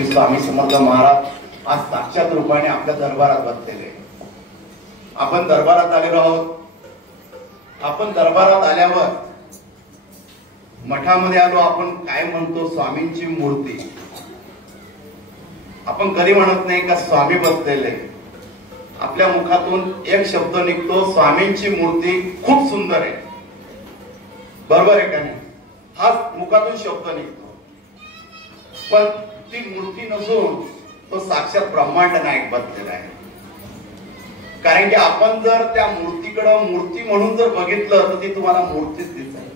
श्री स्वामी समर्थ महाराज आज साक्षात रूपाने आपल्या दरबारात बसलेले. आपण दरबारात आलेलो आहोत. आपण दरबारात आल्यावर मठामध्ये आलो. आपण काय म्हणतो? स्वामींची मूर्ती. आपण कधी म्हणत नाही का स्वामी बसलेले. आपल्या मुखातून एक शब्द निघतो, स्वामींची मूर्ती खूप सुंदर आहे. बरोबर आहे का नाही? हा मुखातून शब्द निघतो. पण ती मूर्ती नसून तो साक्षात ब्रह्मांड नायक बसलेला आहे. कारण की आपण जर त्या मूर्तीकडे मूर्ती म्हणून जर बघितलं तर ती तुम्हाला मूर्तीच दिसेल.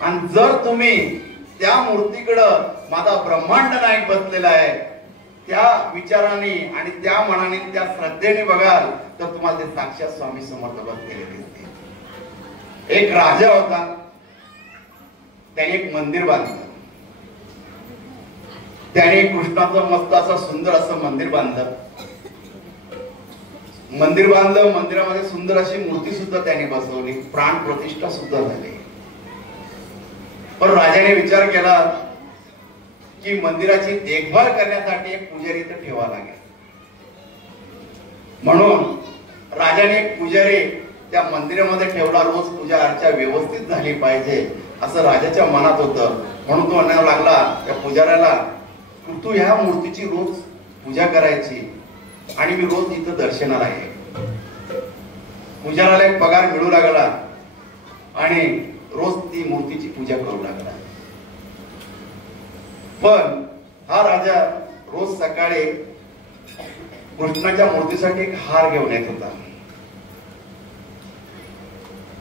आणि जर तुम्ही त्या मूर्तीकडे माझा ब्रह्मांड नायक बसलेला आहे त्या विचाराने आणि त्या मनाने त्या श्रद्धेने बघाल तर तुम्हाला ते साक्षात स्वामी समर्थ बसलेले दिसतील. एक राजा होता. त्याने एक मंदिर बांधलं. त्याने कृष्णाचं मस्त असं सुंदर असं मंदिर बांधलं. मंदिरामध्ये सुंदर अशी मूर्ती सुद्धा त्याने बसवली. प्राण प्रतिष्ठा सुद्धा झाली. पण राजाने विचार केला की मंदिराची देखभाल करण्यासाठी एक पुजारी इथे ठेवावा लागेल. म्हणून राजाने एक पुजारी त्या मंदिरामध्ये ठेवला. रोज पूजा अर्चा व्यवस्थित झाली पाहिजे असं राजाच्या मनात होतं. म्हणून तो म्हणायला लागला त्या पुजाऱ्याला, तू ह्या मूर्तीची रोज पूजा करायची आणि मी रोज इथं दर्शनाला आहे. पुजाऱ्याला एक पगार मिळू लागला आणि रोज ती मूर्तीची पूजा करू लागला. पण हा राजा रोज सकाळी कृष्णाच्या मूर्तीसाठी एक हार घेऊन येत होता.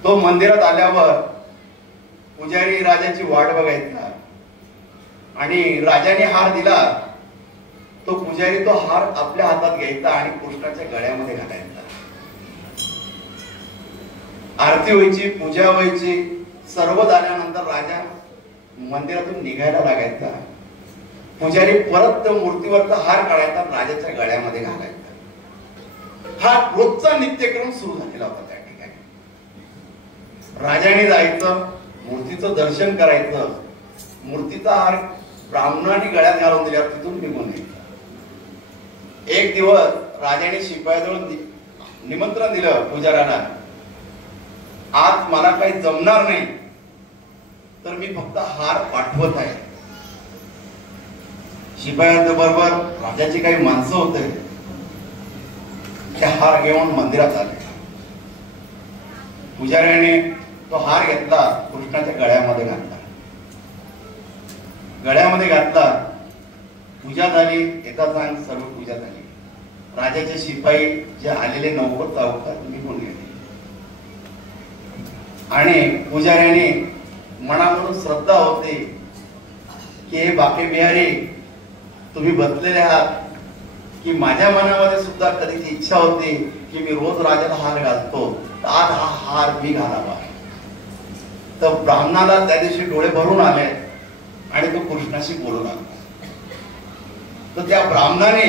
तो मंदिरात आल्यावर पुजारी राजाची वाट बघायचा आणि राजाने हार दिला. तो पुजारी तो हार आपल्या हातात घ्यायचा आणि कृष्णाच्या गळ्यामध्ये घालायचा. आरती व्हायची, पूजा व्हायची. सर्व झाल्यानंतर राजा मंदिरातून निघायला लागायचा. पुजारी परत मूर्तीवरचा हार काढायचा, राजाच्या गळ्यामध्ये घालायचा. हा रोजचा नित्यक्रम सुरू झालेला होता त्या ठिकाणी. राजाने जायचं, मूर्तीचं दर्शन करायचं. मूर्तीचा हार ब्राह्मणाने गळ्यात घालून दिल्यावर तिथून निघून यायचं. एक दिवस राजाने शिपायाजवळ निमंत्रण दिलं पुजाऱ्याला, आज मला काही जमणार नाही तर मी फक्त हार पाठवत आहे. शिपायांच्या बरोबर राजाची काही माणसं होते. ते हार घेऊन मंदिरात आले. पुजाऱ्याने तो हार घेतला, कृष्णाच्या गळ्यामध्ये घातला. गळ्यामध्ये घातला. पूजा झाली. एका सांग सर्व पूजा झाली. राजाचे शिपाई जे आलेले नौकर चौकात निघून गेले आणि पुजाऱ्याने मनामधून श्रद्धा होते की हे बाके बिहारी तुम्ही बसलेले आहात की माझ्या मनामध्ये सुद्धा कधीची इच्छा होती की मी रोज राजाला हार घालतो, आज हा हार मी घालावा. तर ब्राह्मणाला त्या दिवशी डोळे भरून आले आणि तो कृष्णाशी बोलू लागला. तर त्या ब्राह्मणाने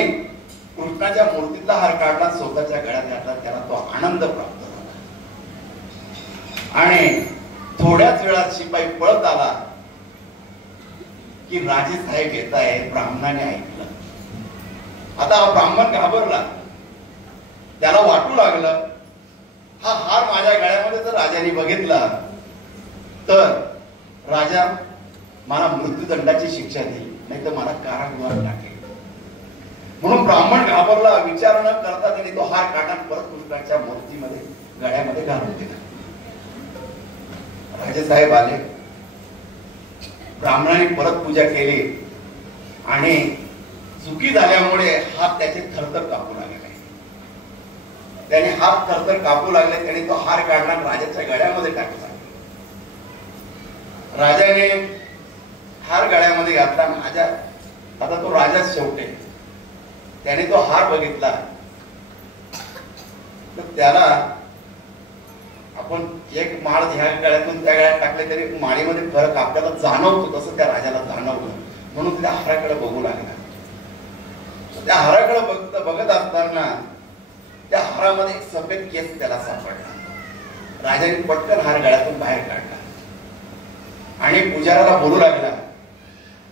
कृष्णाच्या मूर्तीतला हार काढला, स्वतःच्या गळ्यात घातला. त्याला तो आनंद प्राप्त झाला आणि थोड्याच वेळात शिपाई पळत आला की राजे साहेब येत आहे. ब्राह्मणाने ऐकलं. आता हा ब्राह्मण घाबरला. त्याला वाटू लागलं हा हार माझ्या गळ्यामध्ये जर राजाने बघितला तर राजा मला मृत्यूदंडाची शिक्षा देईल, नाही तर मला कारागृहात टाकेल. म्हणून ब्राह्मण घाबरला. विचार न करता त्याने तो हार काढला, परत कृष्णाच्या मूर्तीमध्ये गळ्यामध्ये घालून दिला. राजे साहेब आले. ब्राह्मणाने परत पूजा केली आणि चुकी झाल्यामुळे हात त्याचे थरथर कापू लागले. त्याने हात थरथर कापू लागले. त्याने तो हार काढला, राजाच्या गळ्यामध्ये टाकला. राजाने हार गळ्यामध्ये घातला. आता तो राजाच शेवटे. त्याने तो हार बघितला तर त्याला आपण एक माळ ह्या गळ्यातून त्या गळ्यात टाकले तरी माळीमध्ये फरक आपल्याला जाणवतो. तसं त्या राजाला जाणवलं. म्हणून त्या हाराकडे बघू लागला. त्या हाराकडे बघत असताना त्या हारामध्ये एक सफेद केस त्याला सापडला. राजाने पटकन हार गळ्यातून बाहेर काढला आणि पुजाऱ्याला बोलू लागला,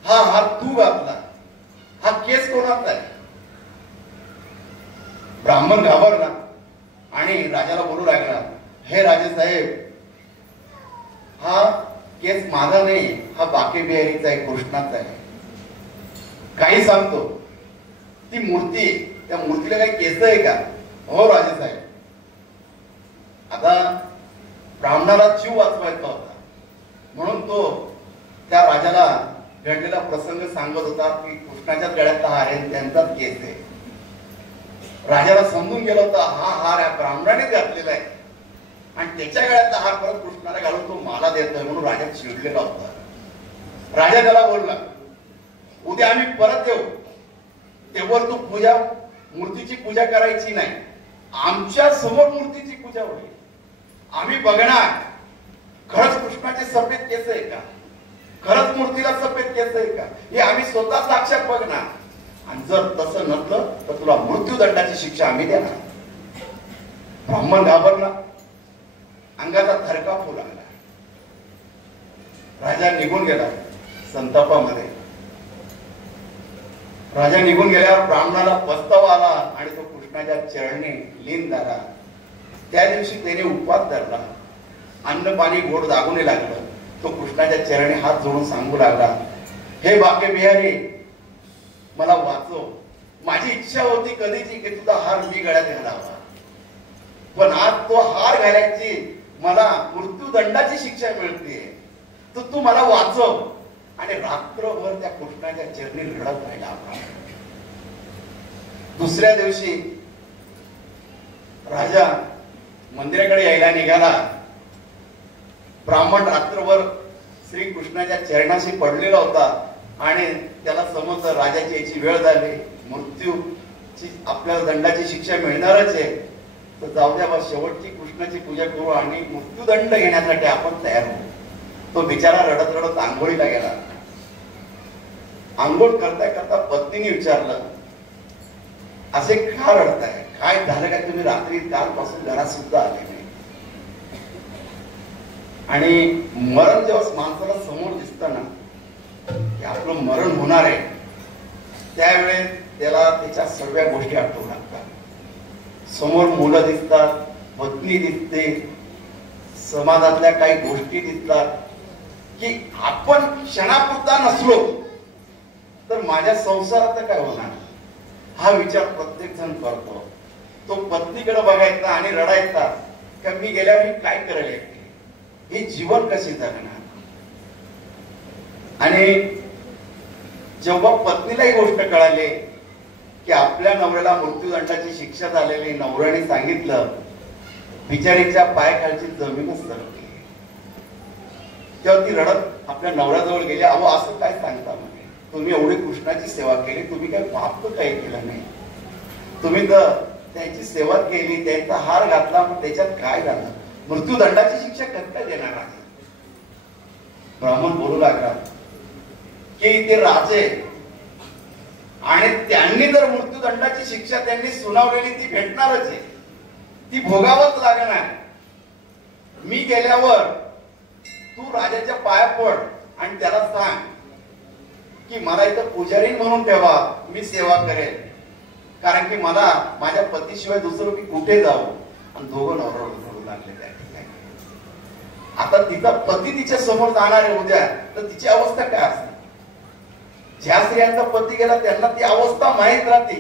हा हार तू घातला, हा केस कोणाचा आहे? ब्राह्मण घाबरला आणि राजाला बोलू लागला, हे राजे साहेब, हा केस माझा नाही, हा बाके बिहारीचा आहे, कृष्णाचा आहे. काही सांगतो, ती मूर्ती, त्या मूर्तीला काही केस आहे का? हो राजे साहेब. आता ब्राह्मणाला जीव वाचवायचा होता म्हणून तो त्या राजाला घडलेला प्रसंग सांगत होता की कृष्णाच्याच गळ्यातला हार आहे, त्यांचाच केस आहे. राजाला समजून गेला होता हा हार या ब्राह्मणानेच घातलेला आहे आणि त्याच्या गळ्यातला हार परत कृष्णाला घालून तो मला देतोय म्हणून राजा चिडलेला होता. राजा त्याला बोलला, उद्या आम्ही परत येऊ, तेव्हा तू पूजा, मूर्तीची पूजा करायची नाही, आमच्या समोर मूर्तीची पूजा होईल. आम्ही बघणार खरंच कृष्णाचे सफेद केस आहे का, खरंच मूर्तीला सफेद केस आहे का, हे आम्ही स्वतः साक्षात बघणार. आणि जर तसं नसलं तर तुला मृत्यूदंडाची शिक्षा आम्ही देणार. ब्राह्मण घाबरला, अंगाचा थरकाप लागला. राजा निघून गेला संतापामध्ये. राजा निघून गेल्यावर ब्राह्मणाला पस्तावा आला आणि तो कृष्णाच्या चरणी लीन झाला. त्या दिवशी त्याने उपवास धरला, अन्न पाणी गोड दागून लागलं. तो कृष्णाच्या चरणी हात जोडून सांगू लागला, हे बाके बिहारी, मला वाचव. माझी इच्छा होती कधीची की तुझा हार मी गळ्यात घालावा, पण आज तो हार घालायची मला मृत्यूदंडाची शिक्षा मिळते, तर तू मला वाचव. आणि रात्रभर त्या कृष्णाच्या चरणी रडत राहिला. दुसऱ्या दिवशी राजा मंदिराकडे यायला निघाला. ब्राह्मण रात्रभर श्री कृष्णाच्या चरणाशी पडलेला होता आणि त्याला समजलं राजाची याची वेळ झाली, मृत्यूची आपल्याला दंडाची शिक्षा मिळणारच आहे, तर जाऊ द्या, शेवटची कृष्णाची पूजा करू आणि मृत्यूदंड घेण्यासाठी आपण तयार होऊ. तो बिचारा रडत रडत आंघोळीला गेला. आंघोळ करता करता पत्नीने विचारलं, असे का रडताय, काय झालं का, तुम्ही रात्री कालपासून घरात सुद्धा आले नाही. आणि मरण जेव्हा माणसाला समोर दिसत ना की आपलं मरण होणार आहे, त्यावेळेस त्याला त्याच्या सर्व गोष्टी आठवू लागतात. समोर मुलं दिसतात, पत्नी दिसते, समाजातल्या काही गोष्टी दिसतात की आपण क्षणापुरता नसलो तर माझ्या संसाराचं काय होणार, हा विचार प्रत्येक जण करतो. तो पत्नीकडे बघायचा आणि रडायचा का मी गेल्यावर ही काय करेल, हे जीवन कसे जगणार. आणि जेव्हा पत्नीला ही गोष्ट कळाली की आपल्या नवऱ्याला मृत्यूदंडाची शिक्षा झालेली, नवऱ्याने सांगितलं, बिचारीच्या पायाखालची जमीनच सरकली. तेव्हा ती रडत आपल्या नवऱ्याजवळ गेली, अहो असं काय सांगता, म्हणे तुम्ही एवढी कृष्णाची सेवा केली, तुम्ही काय पाप तर काही केलं नाही, तुम्ही तर त्यांची सेवा केली, त्यांचा हार घातला, मग त्याच्यात काय झालं, मृत्यूदंडाची शिक्षा कसं काय देणार आहे. ब्राह्मण बोलू लागला की ते राजे आणि त्यांनी जर मृत्यूदंडाची शिक्षा त्यांनी सुनावलेली ती भेटणारच आहे, ती भोगावंच लागणार. मी गेल्यावर तू राजाच्या पाया पड आणि त्याला सांग की मला इथं पुजारी म्हणून ठेवा, मी सेवा करेल, कारण की मला माझ्या पतीशिवाय दुसरं मी कुठे जाऊ. आणि दोघं नवरा रडू लागले त्या ठिकाणी. आता तिचा पती तिच्या समोर जाणार आहे उद्या, तर तिची अवस्था काय असणार. ज्या स्त्रियांचा पती गेला त्यांना ती अवस्था माहीत राहते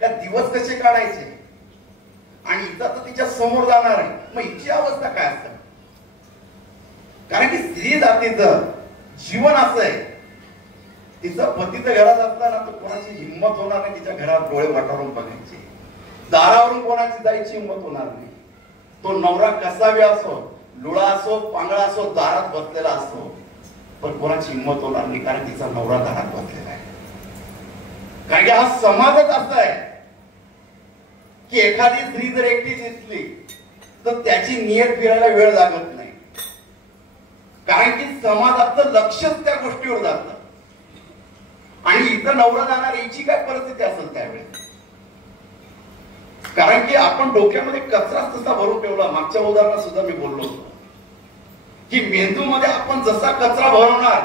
का दिवस कसे काढायचे, आणि इथं तर तिच्या समोर जाणार आहे, मग हिची अवस्था काय असणार. कारण की स्त्री जातीचं जीवन असं आहे, तिचा पतीचं घरात असला ना तर कोणाची हिंमत होणार नाही तिच्या घरात डोळे वाटारून बघायची, दारावरून कोणाची जायची हिंमत होणार नाही. तो नवरा कसावी असो, लुळा असो, पांगळा असो, दारात बसलेला असो, पण कोणाची हिंमत होणार नाही, कारण तिचा नवरा दारात बसलेला आहे. कारण की हा समाजच असा आहे की एखादी स्त्री जर एकटी दिसली तर त्याची नियत फिरायला वेळ लागत नाही, कारण की समाजाचं लक्षच त्या गोष्टीवर जातं. आणि इथं नवरा जाणार याची काय परिस्थिती असेल त्यावेळेस, कारण की आपण डोक्यामध्ये कचराच तसा भरून ठेवला. मागच्या उदाहरणात सुद्धा मी बोललो होतो की मेंदूमध्ये आपण जसा कचरा भरवणार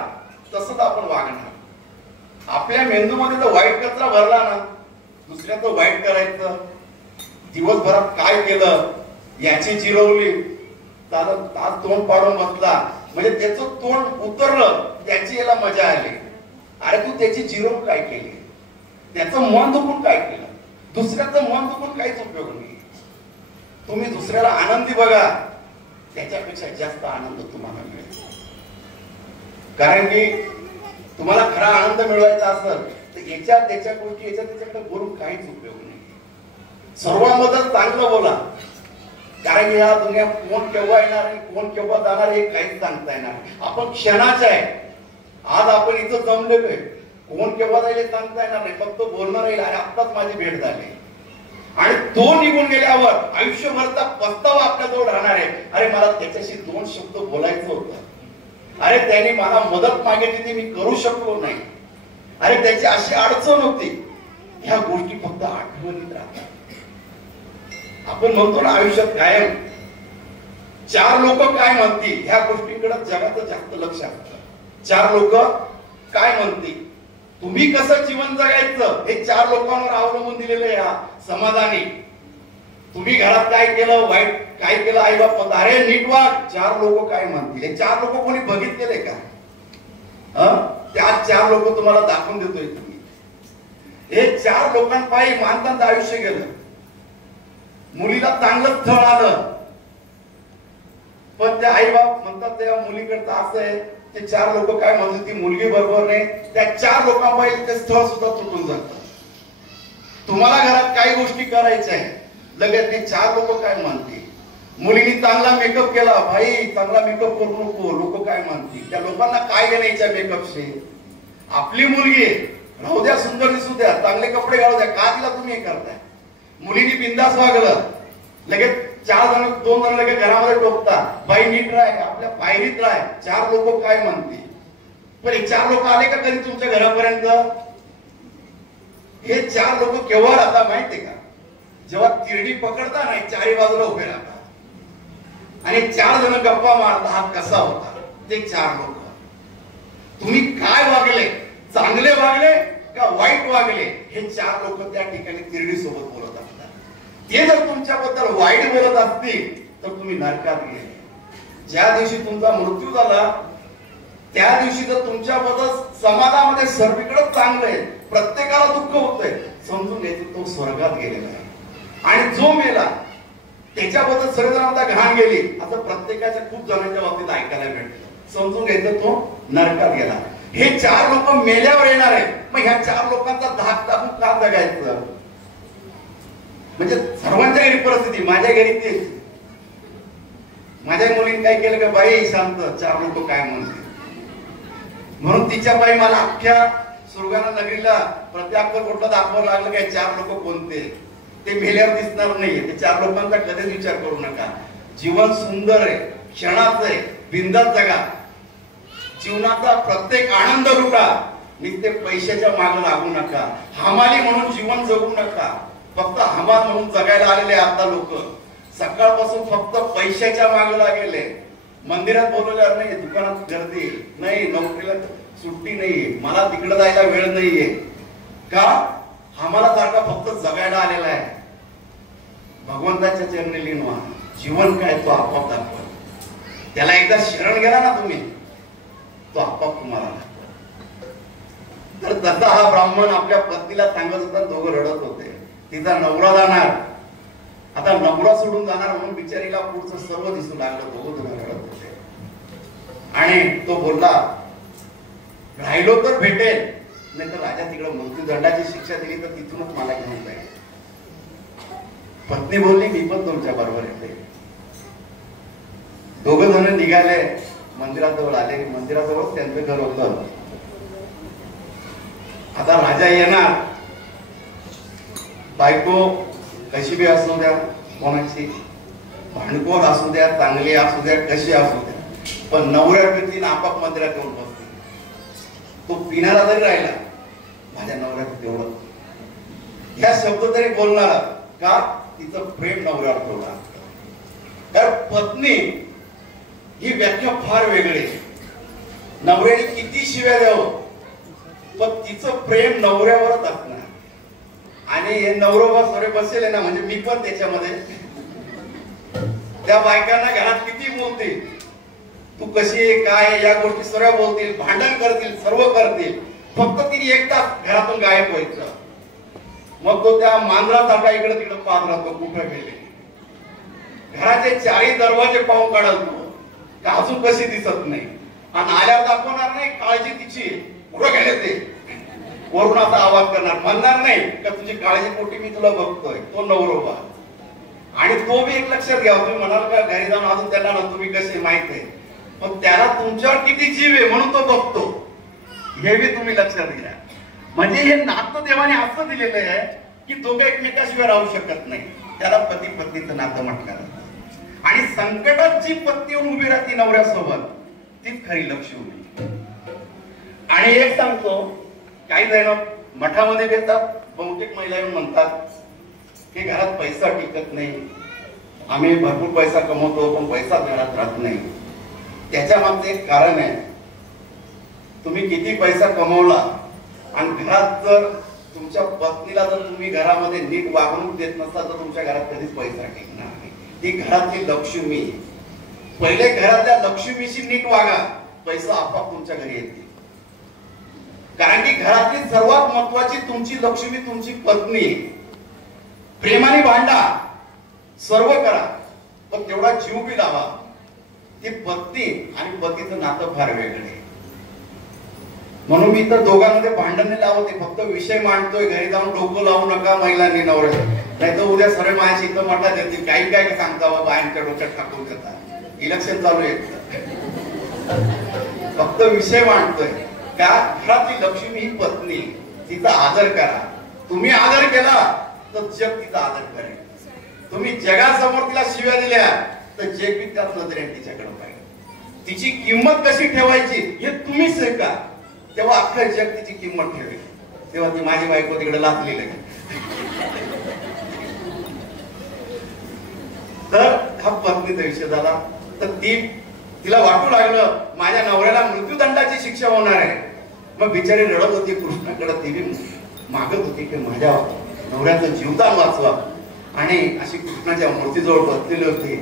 तसंच आपण वागणार. आपल्या मेंदूमध्ये जर वाईट कचरा भरला ना, दुसऱ्याचं वाईट करायचं, दिवसभरात काय केलं याची जिरवली, तास तोंड पाडून बसला म्हणजे त्याचं तोंड उतरलं, त्याची याला मजा आली. अरे तू त्याची जिरवून काय केली, त्याचं मन दुखून काय केलं, दुसऱ्याचं मन दुखून काहीच उपयोग नाही. तुम्ही दुसऱ्याला आनंदी बघा, त्याच्यापेक्षा जास्त आनंद तुम्हाला मिळेल. कारण की तुम्हाला खरा आनंद मिळवायचा असेल तर याच्या त्याच्या गोष्टी याच्या त्याच्याकडे बोलून काहीच उपयोग नाही. सर्वांबद्दल चांगलं बोला, कारण की या दुनियात कोण केव्हा येणार आहे, कोण केव्हा जाणार हे काहीच सांगता येणार. आपण क्षणाच आहे. आज आपण इथं जमलेलो आहे, कोण केव्हा जाईल हे सांगता येणार नाही. फक्त बोलणं राहील, अरे आत्ताच माझी भेट झाली, आणि तो निघून गेल्यावर आयुष्यभरचा पस्तावा आपल्याजवळ राहणार आहे. अरे मला त्याच्याशी 2 शब्द बोलायचं होतं, अरे त्याने मला मदत मागितली ती मी करू शकलो नाही, अरे त्याची अशी अडचण होती. ह्या गोष्टी फक्त आठवणीत राहतात. आपण म्हणतो ना आयुष्यात कायम 4 लोक काय म्हणतील, ह्या गोष्टीकडे जगाचं जास्त लक्ष असतं. 4 लोक काय म्हणतील, तुम्ही कसं जीवन जगायचं हे 4 लोकांवर अवलंबून दिलेलं आहे. हा समाधानी, तुम्ही घरात काय केलं, वाईट काय केलं, आई बाप अरे नीट वाग, 4 लोक काय म्हणतील. हे 4 लोक कोणी बघितलेले का? त्या 4 लोक तुम्हाला दाखवून देतोय. तुम्ही हे 4 लोकांपायी माणसांचं आयुष्य गेलं. मुलीला चांगलं स्थळ आलं, पण त्या आई बाप म्हणतात त्या मुलीकडचं असं आहे, ते 4 लोक काय म्हणतात ती मुलगी बरोबर नाही. त्या 4 लोकांपायी ते स्थळ सुद्धा तुटून जातं. तुम्हाला घरात काही गोष्टी करायच्या आहे, लगेच ते 4 लोक काय म्हणतील. मुलीने चांगला मेकअप केला, भाई चांगला मेकअप करू नको, लोक काय म्हणतील. त्या लोकांना काय घेण्याच्या मेकअपशी. आपली मुलगी राहू द्या, सुंदर दिसू द्या, चांगले कपडे घालू द्या, का तिला तुम्ही हे करताय. मुलीने बिंदास वागलं, लगेच 2 जण लगेच घरामध्ये टोकतात, बाई नीट राह, आपल्या पायरीत राह, 4 लोक काय म्हणतील. पण हे 4 लोक आले का कधी तुमच्या घरापर्यंत? हे 4 लोक केव्हा राहतात माहितीये का? जेव्हा तिरडी पकडता ना, 4ही बाजूला उभे राहतात आणि 4 जण गप्पा मारतात, हा कसा होता. ते 4 लोक. तुम्ही काय वागले, चांगले वागले का वाईट वागले, हे 4 लोक त्या ठिकाणी तिरडी सोबत बोलत असतात. ते जर तुमच्याबद्दल वाईट बोलत असतील तर तुम्ही नरकात गेले. ज्या दिवशी तुमचा मृत्यू झाला त्या दिवशी जर तुमच्याबद्दल समाजामध्ये सर्वीकडे चांगलं आहे, प्रत्येकाला दुःख होतंय, समजून घ्यायचं तो स्वर्गात गेलेला आहे. आणि जो मेला त्याच्याबद्दल सर्वजणांना घाण गेली, असं प्रत्येकाच्या खूप जणांच्या बाबतीत ऐकायला भेटतं. समजून घ्यायचं तो नरकात गेला. हे 4 लोक मेल्यावर येणार आहेत. मग ह्या 4 लोकांचा धाक टाकून का जगायचं? म्हणजे सर्वांच्या घरी परिस्थिती, माझ्या घरी तेच. माझ्या मुलीने काय केलं का, बाई शांत, 4 लोक काय म्हणतील. म्हणून तिच्या पायी मला अख्ख्या सुरगाणा नगरीला प्रत्येक कुठलं दाखवावं लागलं काय 4 लोक कोणते. ते मेल्यावर दिसणार नाहीये. ते 4 लोकांचा कधीच विचार करू नका. जीवन सुंदर आहे, क्षणाचं आहे, बिंदास जगा. जीवनाचा प्रत्येक आनंद लुटा. नुसते पैशाच्या मागे लागू नका. हमाली म्हणून जीवन जगू नका. फक्त हमाल म्हणून जगायला आलेले आता लोक सकाळपासून फक्त पैशाच्या मागे लागेले. मंदिरात बोलवल्यावर नाही, दुकानात गर्दी नाही, नोकरीला सुट्टी नाही, मला तिकडे जायला वेळ नाहीये का? आम्हाला सारखा फक्त जगायला आलेला आहे. भगवंताच्या चरणी लीन व्हा. जीवन काय तो आपोआप दाखवा. त्याला एकदा शरण गेला ना तुम्ही, तो आपोआप तुम्हाला. तर तसा हा ब्राह्मण आपल्या पत्नीला सांगत होता. दोघं रडत होते. तिचा नवरा जाणार, आता नवरा सोडून जाणार म्हणून बिचारीला पुढचं सर्व दिसू लागलं. दोघं रडत होते. आणि तो बोलला, राहिलो तर भेटेल, नाही तर राजा तिकडे मृत्यूदंडाची शिक्षा दिली तर तिथूनच मला घेऊन जाईल. पत्नी बोलली, मी पण तुमच्या बरोबर येते. दोघं जण निघाले, मंदिराजवळ आले. मंदिराजवळ त्यांचं घर होतं. आता राजा येणार. बायको कशी बी असू द्या, कोणाची भांडखोर असू द्या, चांगली असू द्या, कशी असू द्या, पण नवऱ्यापैकी आपाप मंदिरात येऊन बसते. तो पिणारा जरी राहिला, माझ्या नवऱ्यात तेवढं ह्या शब्द तरी बोलणार का? तिचं प्रेम नवऱ्यावर ठेवणार. तर पत्नी ही व्याख्या फार वेगळी. नवऱ्याने किती शिव्या द्यावं, पण तिचं प्रेम नवऱ्यावरच असणार. आणि हे नवरोबा सोरे बसले ना, म्हणजे मी पण त्याच्यामध्ये. त्या बायकांना घरात किती बोलतील, तू कशी आहे काय आहे, या गोष्टी सर्व बोलतील, भांडण करतील, सर्व करतील. फक्त तिने एकदा घरातून गायब व्हायचं. मग तो त्या मांजरासारखा इकडे तिकडे पाहत राहतो, कुठे गेले. घराचे चारही दरवाजे पाहून काढत का अजून कशी दिसत नाही. आणि आल्यावर दाखवणार नाही, काळजी तिची कुठं गेले ते. वरून असा आवाज करणार, म्हणणार नाही का तुझी काळजी पोटी मी तुला बघतोय. तो नवरोबा. आणि तो बी एक लक्षात घ्या, तुम्ही म्हणाल का घरी जाऊन अजून त्यांना ना तुम्ही कसे माहित आहे, पण त्याला तुमच्यावर किती जीव आहे म्हणून तो बघतो. हे बी तुम्ही लक्षात घ्या. म्हणजे हे नातं देवाने असं दिलेलं आहे की दोघे एकमेकाशिवाय राहू शकत नाही. त्याला पती पत्नीचं नातं म्हटलं. आणि संकटात जी पत्नी उभी राहते नवऱ्यासोबत, तीच खरी लक्ष्मी. आणि एक सांगतो, काही जण मठामध्ये घेतात, बहुतेक महिला येऊन म्हणतात की घरात पैसा टिकत नाही, आम्ही भरपूर पैसा कमवतो पण पैसा घरात राहत नाही. त्याच्या मागचं एक कारण आहे, तुम्ही किती पैसा कमवला आणि घरात जर तुमच्या पत्नीला जर तुम्ही घरामध्ये नीट वागणूक देत नसता तर तुमच्या घरात कधीच पैसा टिकणार नाही. ती घरातली लक्ष्मी. पहिले घरातल्या लक्ष्मीशी नीट वागा, पैसा आपोआप तुमच्या घरी येते. कारण की घरातली सर्वात महत्वाची तुमची लक्ष्मी तुमची पत्नी. प्रेमाने भांडा, सर्व करा, पण तेवढा जीव बी लावा. ती पत्नी आणि पतीचं नातं फार वेगळं आहे. म्हणून मी तर दोघांमध्ये भांडण नाही लावते, फक्त विषय मांडतोय. घरी जाऊन डोकं लावू नका महिलांनी नवऱ्या, नाही तर उद्या सरळ माझ्या इथं मठात येतील. काही काय सांगता बायांच्या डोक्यात टाकून देतात. इलेक्शन चालू आहे, फक्त विषय मांडतोय. का घरातली लक्ष्मी ही पत्नी, तिचा आदर करा. तुम्ही आदर केला तर जग तिचा आदर करेल. तुम्ही जगासमोर तिला शिव्या दिल्या तर जग बी त्याच नजरेने तिच्याकडे पाहिजे. तिची किंमत कशी ठेवायची हे तुम्ही शिका, तेव्हा अख्खं जग तिची किंमत ठेवेल. तेव्हा ती माझी बायको तिकडे लाचली लगे. तर हा पत्नीचा विषय झाला. तर तिला वाटू लागलं माझ्या नवऱ्याला मृत्यूदंडाची शिक्षा होणार आहे. मग बिचारी रडत होती कृष्णाकडे, ती मागत होती की माझ्या नवऱ्याचं जीवदान वाचवा. आणि अशी कृष्णाच्या मूर्तीजवळ बसलेली होती.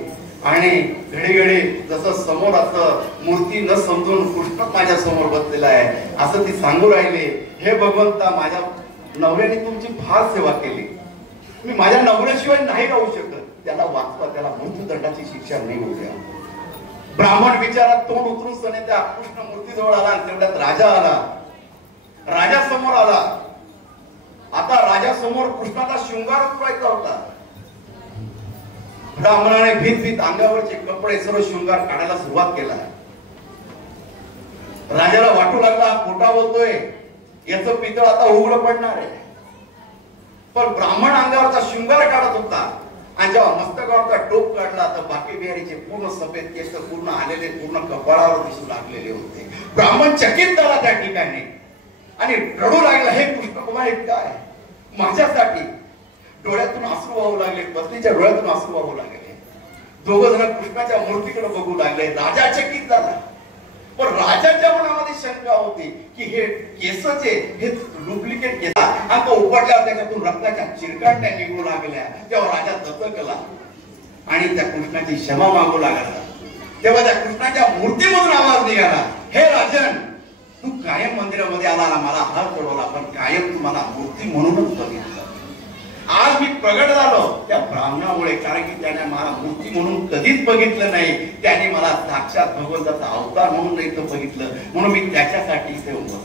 आणि घडी जसं समोर असं मूर्ती न समजून कृष्ण माझ्या समोर बसलेला आहे असं ती सांगू राहिली, हे भगवंता माझ्या नवऱ्याने तुमची फार सेवा केली, मी माझ्या नवऱ्याशिवाय नाही राहू शकत, त्याला वाचवा, त्याला मृत्यूदंडाची शिक्षा नाही होऊ द्या. ब्राह्मण विचारात तोंड उतरून सने त्या कृष्ण मूर्तीजवळ आला आणि तेवढ्यात राजा आला. राजा समोर आला. आता राजा समोर कृष्णाचा शृंगार उतरायचा होता. ब्राह्मणाने भीत अंगावरचे कपडे सर्व शृंगार काढायला सुरुवात केला. राजाला वाटू लागला खोटा बोलतोय, याचं पितळ आता उघड पडणार आहे. पण ब्राह्मण अंगावरचा शृंगार काढत होता आणि जेव्हा मस्तकावरचा टोप काढला तर बाकी बिहारीचे पूर्ण सफेद केस पूर्ण आलेले, पूर्ण कपाळावर दिसू लागलेले होते. ब्राह्मण चकित झाला त्या ठिकाणी आणि रडू लागला, हे कृष्ण कुमार काय माझ्यासाठी. डोळ्यातून अश्रू वाहू लागले, पत्नीच्या डोळ्यातून अश्रू वाहू लागले. दोघ जण कृष्णाच्या मूर्तीकडे बघू लागले. राजा चकित झाला. पण राजाच्या मनामध्ये शंका होती की हे केसचे हे डुप्लिकेट केस आणि तो उपटल्यावर त्याच्यातून रक्ताच्या चिरकांड्या निघू लागल्या. तेव्हा राजा दचकला आणि त्या कृष्णाची क्षमा मागू लागला. तेव्हा त्या कृष्णाच्या मूर्तीमधून आवाज निघाला, हे राजन, तू कायम मंदिरामध्ये आला ना, मला हात जोडवला, पण कायम तुम्हाला मूर्ती म्हणूनच बघितलं. आज मी प्रगट झालो त्या ब्राह्मणामुळे, कारण की त्याने मला मूर्ती म्हणून कधीच बघितलं नाही. त्याने मला साक्षात भगवंताचा अवतार म्हणून इथं बघितलं, म्हणून मी त्याच्यासाठी इथे बसलो.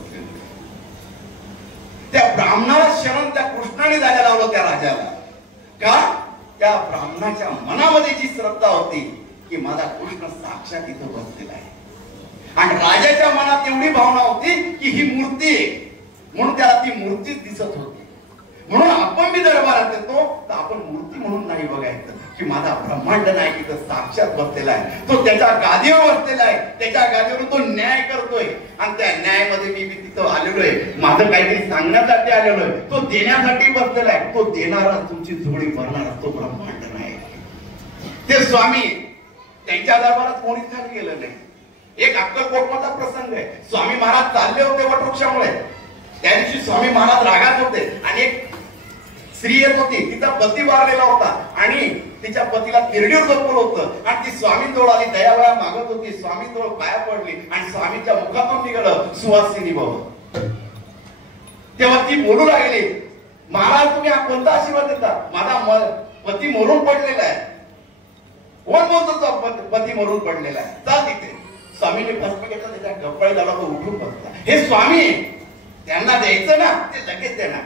त्या ब्राह्मणाला शरण त्या कृष्णाने जायला लावलं त्या राजाला. का? त्या ब्राह्मणाच्या मनामध्ये जी श्रद्धा होती की माझा कृष्ण साक्षात इथं बसलेला आहे. आणि राजाच्या मनात एवढी भावना होती की ही मूर्ती आहे, म्हणून त्याला ती मूर्तीच दिसत होती. म्हणून आपण मी दरबारात येतो तर आपण मूर्ती म्हणून नाही बघायचं की माझा ब्रह्मांड नाही की तो साक्षात बसलेला आहे, तो त्याच्या गादीवर बसलेला आहे, त्याच्या गादीवर तो न्याय करतोय. आणि त्या न्यायामध्ये मी तिथं आलेलो आहे, माझं काहीतरी सांगण्यासाठी आलेलो आहे, तो देण्यासाठी बसलेला आहे. तो देणारा तुमची जोडी भरणारा तो ब्रह्मांड नाही. ते स्वामी त्यांच्या दरबारात कोणीच खाली गेलं नाही. एक अक्कलकोटचा प्रसंग आहे. स्वामी महाराज चालले होते वटवृक्षामुळे, त्या दिवशी स्वामी महाराज रागात होते आणि एक स्त्री येत होती, तिचा पती वारलेला होता आणि तिच्या पतीला तिरडीवर झोपलं होतं आणि ती स्वामींजवळ आली, दयावया मागत होती, स्वामींजवळ पाया पडली आणि स्वामींच्या मुखातून निघालं सुवासिनी भव. तेव्हा ती बोलू लागली, महाराज तुम्ही हा कोणता आशीर्वाद देता? माझा पती मरून पडलेला आहे. कोण बोलतो पती मरून पडलेला आहे? जा तिथे. स्वामीने भस्म घेतला, त्याच्या गप्पळ झाला, तो उठून बसला. हे स्वामी, त्यांना द्यायचं ना, ते लगेच देणार.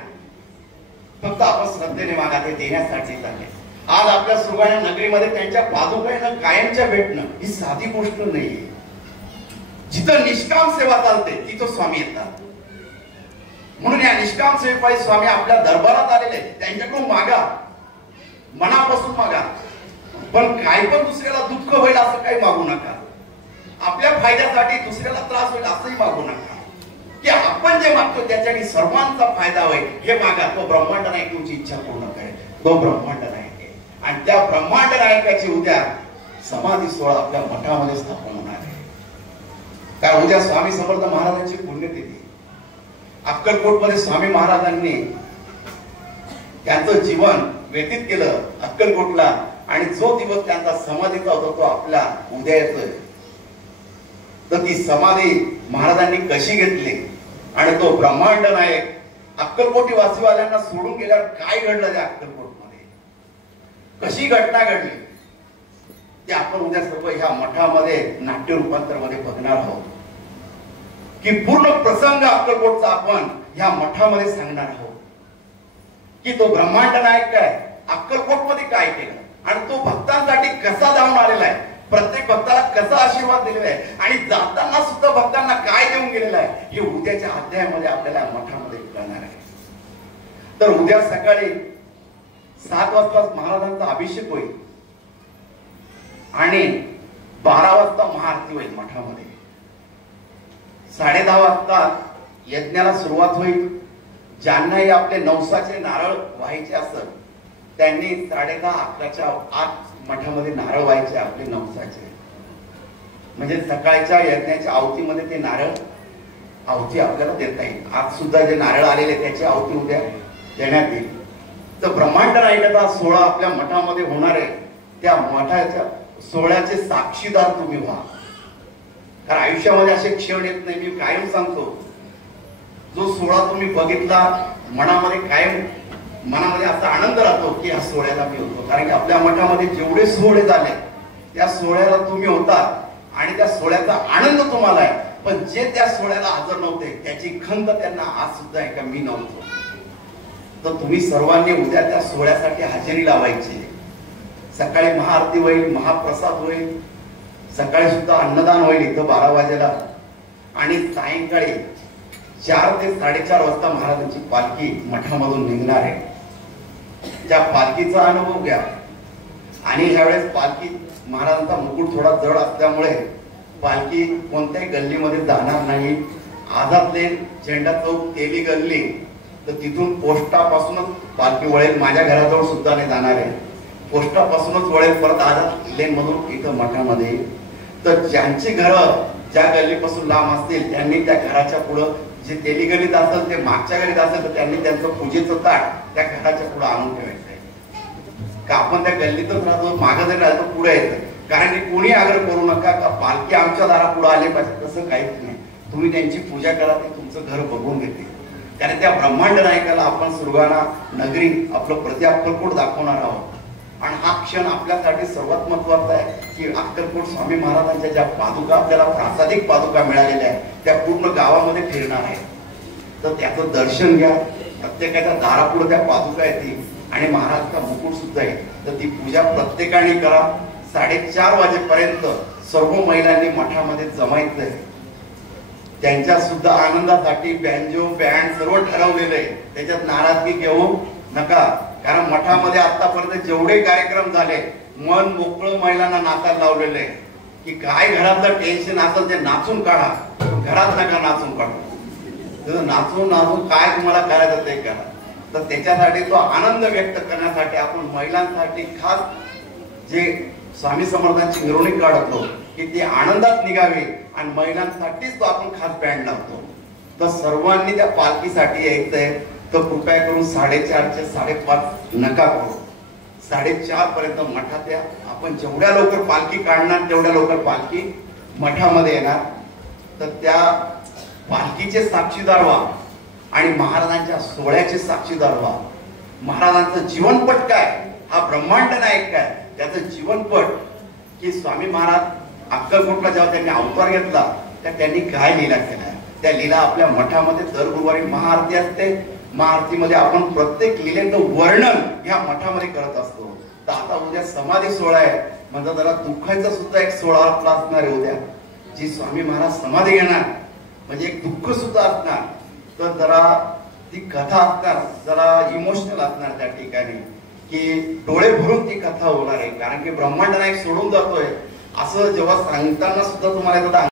फक्त आपण श्रद्धेने मागा, ते देण्यासाठी चालले. आज आपल्या सुगाण्या नगरीमध्ये त्यांच्या पादुकांना कायमच्या भेटणं ही साधी गोष्ट नाहीये. जिथं निष्काम सेवा चालते तिथं स्वामी येतात. म्हणून या निष्काम सेवेपायी स्वामी आपल्या दरबारात आलेले. त्यांच्याकडून मागा, मनापासून मागा, पण काय पण दुसऱ्याला दुःख होईल असं काही मागू नका. आपल्या फायद्यासाठी दुसऱ्याला त्रास होईल असंही मागू नका. की आपण जे मागतो त्याच्याने सर्वांचा फायदा होईल हे मागा. तो ब्रह्मांड नायक तुमची इच्छा पूर्ण करेल. तो ब्रह्मांड नायक आहे आणि त्या ब्रह्मांड नायकाची उद्या समाधी सोहळा आपल्या मठामध्ये स्थापन होणार आहे. कारण उद्या स्वामी समर्थ महाराजांची पुण्यतिथी. अक्कलकोट मध्ये स्वामी महाराजांनी त्यांचं जीवन व्यतीत केलं अक्कलकोटला आणि जो दिवस त्यांचा समाधीचा होता तो आपला उद्या येतोय. तर ती समाधी महाराजांनी कशी घेतली आणि तो ब्रह्मांड नायक अक्कलकोटी वासीवाल्यांना सोडून गेल्यावर काय घडलं त्या अक्कलकोटमध्ये, कशी घटना घडली ते आपण उद्या सर्व ह्या मठामध्ये नाट्य रूपांतर मध्ये बघणार आहोत. की पूर्ण प्रसंग अक्कलकोटचा आपण ह्या मठामध्ये सांगणार आहोत. की तो ब्रह्मांड नायक काय अक्कलकोट मध्ये काय केलं आणि तो भक्तांसाठी कसा जाऊन आलेला आहे, प्रत्येक भक्ताला कसा आशीर्वाद दिलेला आहे आणि जाताना सुद्धा भक्तांना काय देऊन गेलेला आहे हे उद्याच्या अध्यायामध्ये आपल्याला मठामध्ये कळणार आहे. तर उद्या सकाळी 7 वाजता महाराजांचा अभिषेक होईल आणि 12 वाजता महाआरती होईल मठामध्ये. 10:30 वाजता यज्ञाला सुरुवात होईल. ज्यांनाही आपले नवसाचे नारळ व्हायचे असत त्यांनी 10:30-11च्या आत मठामध्ये नारळ व्हायचे आपले नवसाचे. म्हणजे सकाळच्या यज्ञाच्या आवतीमध्ये ते नारळ आवती आपल्याला देता येईल. आज सुद्धा जे नारळ आलेले त्याची आवती उद्या देण्यात येईल. तर ब्रह्मांड नायकाचा सोहळा आपल्या मठामध्ये होणार आहे. त्या मठाच्या सोहळ्याचे साक्षीदार तुम्ही व्हा. कारण आयुष्यामध्ये असे क्षण येत नाही. मी कायम सांगतो, जो सोहळा तुम्ही बघितला मनामध्ये असा आनंद राहतो की या सोहळ्याला मी होतो. कारण की आपल्या मठामध्ये जेवढे सोहळे झाले त्या सोहळ्याला तुम्ही होता आणि त्या सोहळ्याचा आनंद तुम्हाला आहे. पण जे त्या सोहळ्याला हजर नव्हते त्याची खंत त्यांना आज सुद्धा आहे का मी नव्हतो. तर तुम्ही सर्वांनी उद्या त्या सोहळ्यासाठी हजेरी लावायची. सकाळी महाआरती होईल, महाप्रसाद होईल, सकाळी सुद्धा अन्नदान होईल इथं 12 वाजेला आणि सायंकाळी 4 ते 4:30 वाजता महाराजांची पालखी मठामधून निघणार आहे. त्या पालखीचा अनुभव घ्या. आणि ह्यावेळेस पालखी महाराजांचा मुकुट थोडा जड असल्यामुळे पालखी कोणत्याही गल्लीमध्ये जाणार नाही. आझादले झेंडा चौक तेली गल्ली तर तिथून पोस्टापासूनच पालखी वळेल. माझ्या घराजवळ सुद्धा नाही जाणार आहे, पोस्टापासूनच वळेल परत आझाद लेन मधून इथं मठामध्ये. तर ज्यांची घरं ज्या गल्लीपासून लांब असतील त्यांनी त्या घराच्या पुढं जे तेली गल्लीत असेल ते मागच्या गल्लीत असेल तर त्यांनी त्यांचं पूजेचं ताट त्या घराच्या पुढे आणून ठेवायचंय. का आपण त्या गल्लीतच राहतो, मागं जरी राहतो पुढे यायचं. कारण की कोणी आग्रह करू नका का पालखी आमच्या दारा पुढे आले पाहिजे, तसं काहीच नाही. तुम्ही त्यांची पूजा करा, ते तुमचं घर बघून घेते. कारण त्या ब्रह्मांड नायकाला आपण सुरगाणा नगरी आपलं प्रति अक्कलकोट दाखवणार आहोत. आणि हा क्षण आपल्यासाठी सर्वात महत्वाचा आहे की अक्कलकोट स्वामी महाराजांच्या ज्या पादुका आपल्याला प्रासादिक पादुका मिळालेल्या आहेत त्या पूर्ण गावामध्ये फिरणार आहे. तर त्याचं दर्शन घ्या. प्रत्येकाच्या दारापुढे त्या पादुका येतील आणि महाराजचा मुकुट सुद्धा आहे. तर ती पूजा प्रत्येकाने करा. 4:30 वाजेपर्यंत सर्व महिलांनी मठामध्ये जमायचंय. त्यांच्या सुद्धा आनंदासाठी बँजो बँड सर्व ठरवलेलं आहे. त्याच्यात नाराजगी घेऊ नका. कारण मठामध्ये आतापर्यंत जेवढे कार्यक्रम झाले मन मोकळं महिलांना नाचायला लावलेलं आहे. की काय घरातलं टेन्शन असेल ते नाचून काढा, घरात नका नाचून काढू. नाचून काय तुम्हाला करायचं ते करा. तर त्याच्यासाठी तो आनंद व्यक्त करण्यासाठी आपण महिलांसाठी खास जे स्वामी समर्थांची मिरवणूक काढतो की ती आनंदात निघावी आणि महिलांसाठीच तो आपण खास बँड लावतो. तर सर्वांनी त्या पालखीसाठी यायचंय, तर कृपया करून 4:30चे 5:30 नका करू. 4:30 पर्यंत मठात या. आपण जेवढ्या लवकर पालखी काढणार तेवढ्या लवकर पालखी मठामध्ये येणार. तर त्या पालखीचे साक्षीदार व्हा आणि महाराजांच्या सोहळ्याचे साक्षीदार व्हा. महाराजांचं जीवनपट काय, हा ब्रह्मांड नायक काय, त्याचं जीवनपट की स्वामी महाराज अक्कलकोटला जेव्हा त्यांनी अवतार घेतला तर त्यांनी काय लीला केल्या, त्या लीला आपल्या मठामध्ये दर गुरुवारी महाआरती असते. महाआरतीमध्ये आपण प्रत्येक लीलेचं वर्णन ह्या मठामध्ये करत असतो. तर आता उद्या समाधी सोहळा आहे, म्हणजे जरा दुःखाचा सुद्धा एक सोहळा आपला असणार आहे उद्या. जी स्वामी महाराज समाधी घेणार म्हणजे एक दुःख सुद्धा असणार. तर जरा ती कथा असणार, जरा इमोशनल असणार त्या ठिकाणी, की डोळे भरून ती कथा होणार आहे. कारण की ब्रह्मांड नायक सोडून जातोय असं जेव्हा सांगताना सुद्धा तुम्हाला